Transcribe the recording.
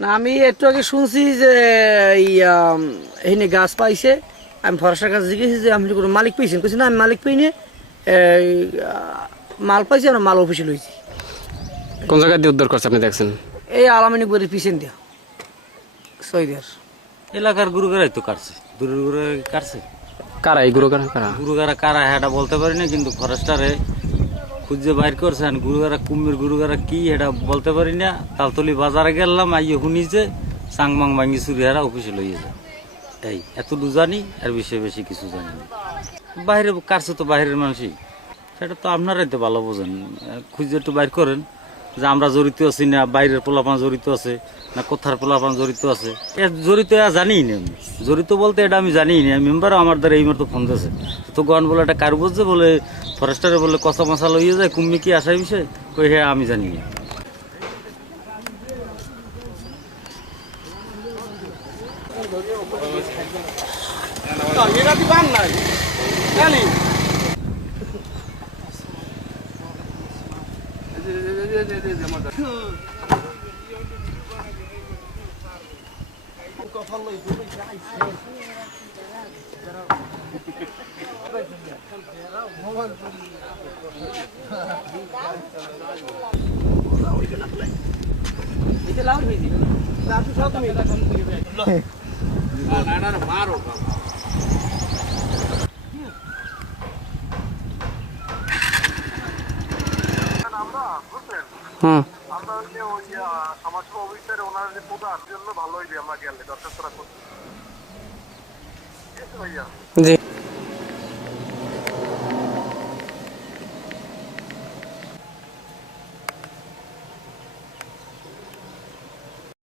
না আমি একটু আগে শুনছি যে এই গাছ পাইছে। আমি ফরেস্টার কাছে জিজ্ঞেসি যে আপনি কোনো মালিক পেয়েছেন, কিছু না আমি মালিক পাইনি, মাল পাইছি, আমরা মাল অফিসে লইছি। কোন জায়গা দিয়ে উদ্ধার করছে আপনি দেখছেন? এই আলামিনী বাড়ির পিছন দিয়া সৈদের এলাকার গুরুগারাই তো কাটছে, দূরের গুরুগারা কাটছে। কারা এই গুরুগারা? কারা গুরুগারা কারা এটা বলতে পারি না, কিন্তু ফরেস্টারে খুঁজে বাইর করছেন। গুরুগারা কুম্ভীর গুরুগারা কি এটা বলতে পারি না। তালতলি বাজারে গেলাম, আইয়ে শুনি যে চাংমাং ভাঙ্গি চুরিহারা অফিসে লইয়ে যায়। এই এতটুকু জানি, আর বেশি কিছু জানি না। বাইরে কাটছে তো বাইরের মানুষই, সেটা তো আপনারাই তো ভালো বোঝেন। খুঁজে একটু বাইর করেন যে আমরা জড়িত আছি না বাইরের পোলাপান জড়িত আছে না কোথার পোলাপান জড়িত আছে। জড়িত জানি না, আমি জড়িত বলতে এটা আমি জানি না। মেম্বারও আমার দ্বারা এই মতো ফোন দিয়েছে তো গন বলে একটা কার বুঝছে বলে ফরেস্টারে বলে কষা মশা লইয়ে যায়, কুম্মি কি আসার বিষয় কই হ্যাঁ আমি জানি না। হুম আমরা ওই সমাজসেবা অফিসারে ওনার যে প্রধান জন্য ভালো হইবে আমরা গেলে দরখাস্তটা করতে। ঠিক আছে ভাইয়া? জি।